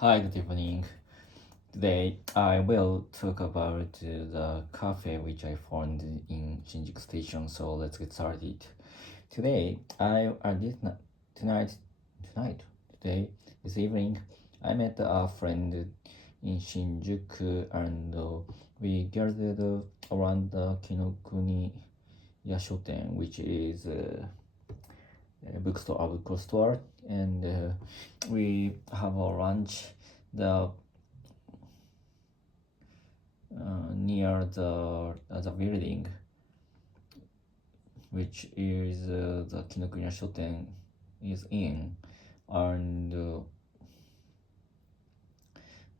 Hi, good evening. Today I will talk about the cafe which I found in Shinjuku Station. So let's get started. Today I did not tonight tonight today this evening I met a friend in Shinjuku and we gathered around the Kinokuni Yashoten, which is a bookstore, and we have a lunch. The near the building, which is the Kinokuniya Shoten is in, and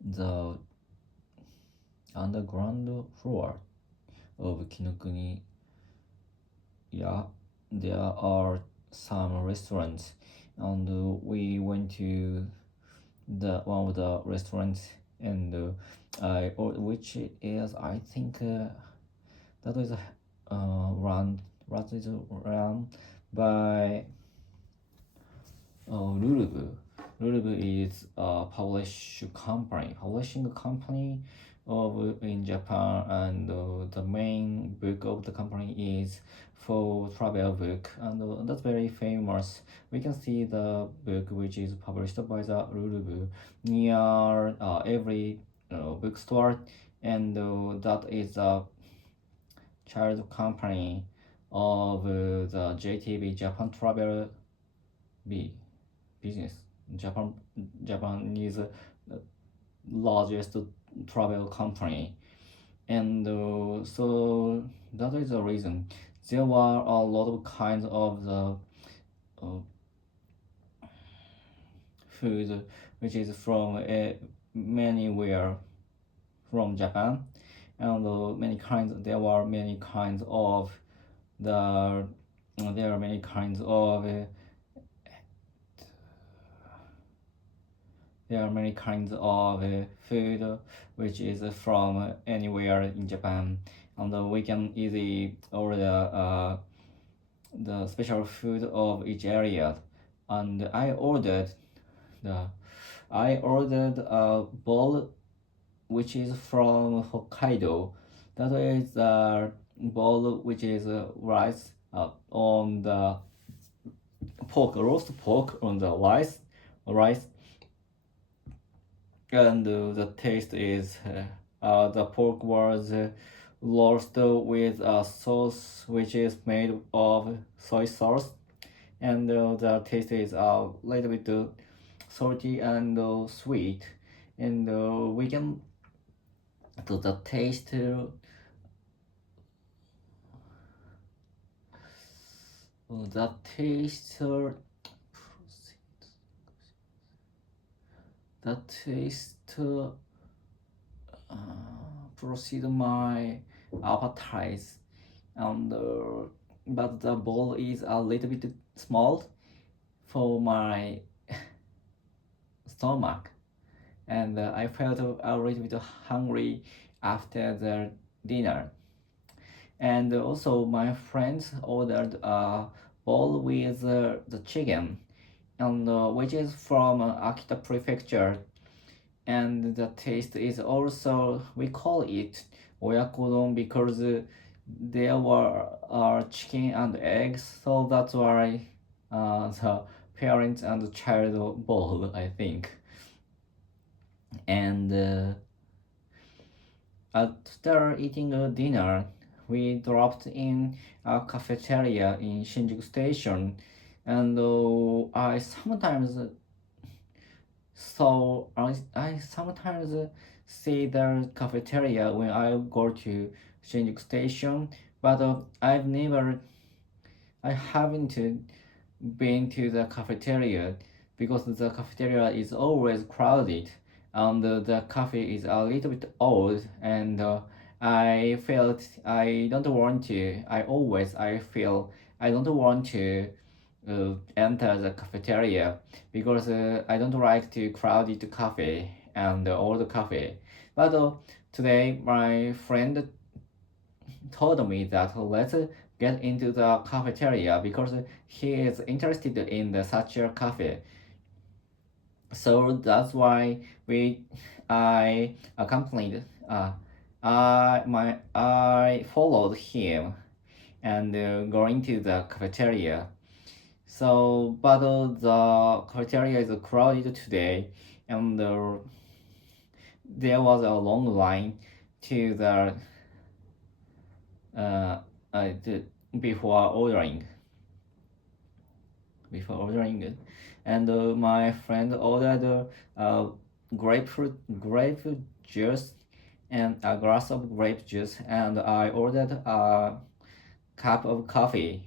the underground floor of Kinokuniya, there are some restaurants, and we went to the one of the restaurants, and which is I think that is run by Lulubu. Lulubu is a publishing company of in Japan, and the main book of the company is for travel book, and that's very famous. We can see the book which is published by the Lulubu near every bookstore, and that is a child company of the JTB Japan Travel B business. Japan is largest travel company, and so that is the reason there were a lot of kinds of the food which is from manywhere from Japan, and there were many kinds of the there are many kinds of there are many kinds of food which is from anywhere in Japan, and we can easily order the special food of each area. And I ordered a bowl which is from Hokkaido. That is a bowl which is rice on the roast pork on the rice, and the taste is the pork was roasted with a sauce which is made of soy sauce, and the taste is a little bit salty and sweet, and we can do the taste the taste the taste proceed my appetite, and but the bowl is a little bit small for my stomach, and I felt a little bit hungry after the dinner. And also my friends ordered a bowl with the chicken, and which is from Akita Prefecture, and the taste is also, we call it oyakodon because there were chicken and eggs, so that's why the parent and child bowl, I think. And after eating a dinner, we dropped in a cafeteria in Shinjuku Station, and I sometimes see the cafeteria when I go to Shinjuku Station, but I haven't been to the cafeteria because the cafeteria is always crowded, and the cafe is a little bit old, and I felt I don't want to. I feel I don't want to enter the cafeteria because I don't like to crowded cafe and old cafe. But today my friend told me that let's get into the cafeteria because he is interested in such a cafe. So that's why we I accompanied I followed him and going to the cafeteria. So but the cafeteria is crowded today, and there was a long line to the uh, to, before ordering it, and my friend ordered grape juice and a glass of grape juice, and I ordered a cup of coffee,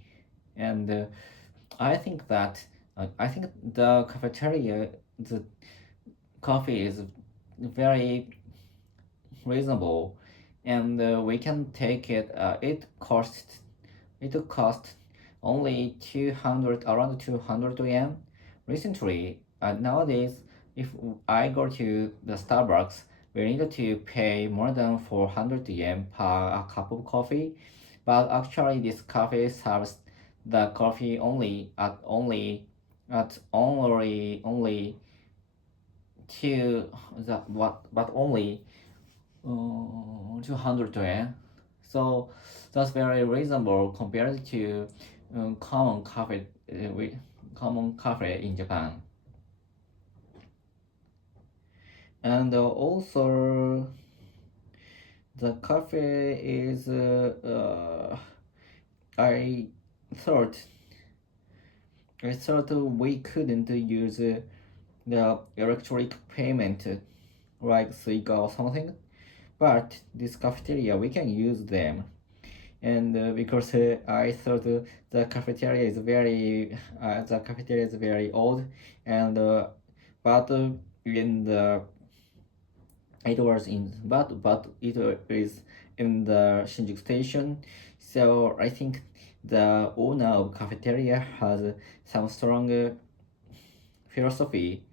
and I think the cafeteria, the coffee is very reasonable, and we can take it. It cost only 200, around 200 yen. Recently, nowadays, if I go to the Starbucks, we need to pay more than 400 yen per a cup of coffee. But actually, this cafe serves the coffee only two that what but only 200 yen. So that's very reasonable compared to common cafe in Japan. And also the cafe is I thought I thought we couldn't use the electronic payment like Suica or something, but this cafeteria we can use them. And because I thought the cafeteria is very old, and but in the it was in but it is in the Shinjuku station, so I think the owner of cafeteria has some strong philosophy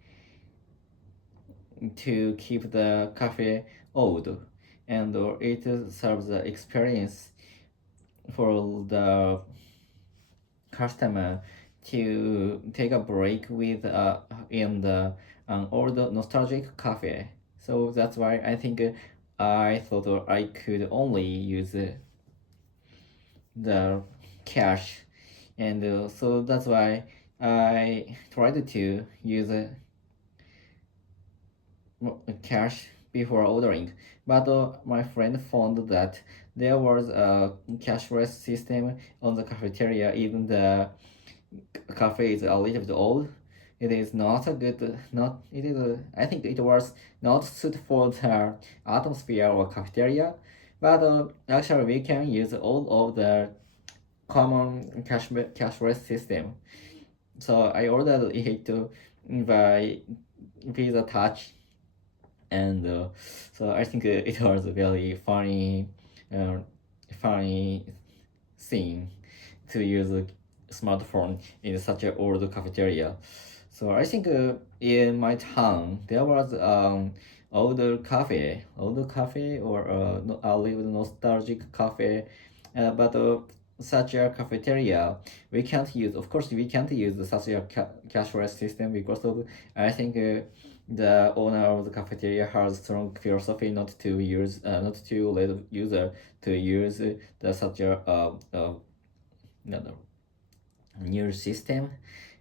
to keep the cafe old, and it serves the experience for the customer to take a break with in the old nostalgic cafe. So that's why I think I thought I could only use the cash, and so that's why I tried to use cash before ordering. But my friend found that there was a cashless system on the cafeteria. Even the cafe is a little bit old. It is not a good, not it is. I think it was not suited for the atmosphere or cafeteria. But actually, we can use all of the common cashless system. So I ordered it by Visa Touch, and so I think it was a very uh, funny thing to use a smartphone in such an old cafeteria. So I think in my town there was older cafe or a little nostalgic cafe, but such a cafeteria we can't use. Of course, we can't use such a cashless system because of I think. The owner of the cafeteria has strong philosophy not to let user to use the such a no, no, new system,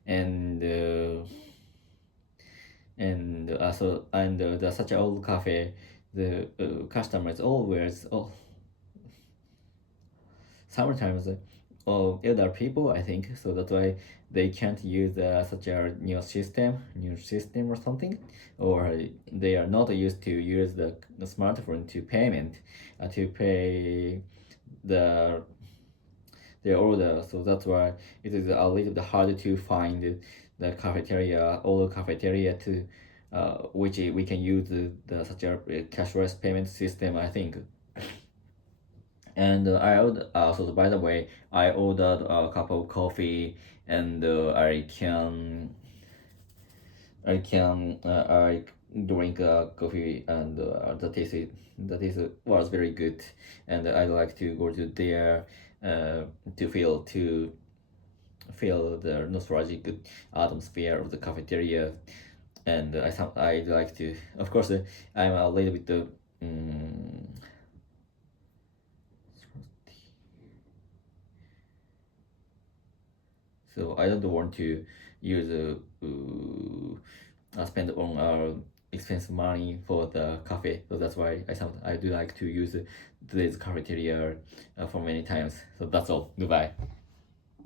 and the such a old cafe, the customers always sometimes elder people I think, so that's why they can't use such a new system or something, or they are not used to use the smartphone to payment to pay the their order. So that's why it is a little bit hard to find the cafeteria, all cafeteria to which we can use such a cashless payment system, I think. And so by the way, I ordered a cup of coffee, and I drink coffee, and was very good, and I like to go to there to feel the nostalgic atmosphere of the cafeteria. and I like to, of course, I'm a little bit um, so I don't want to use spend on expensive money for the cafe. So that's why I do like to use this cafeteria for many times. So that's all. Goodbye.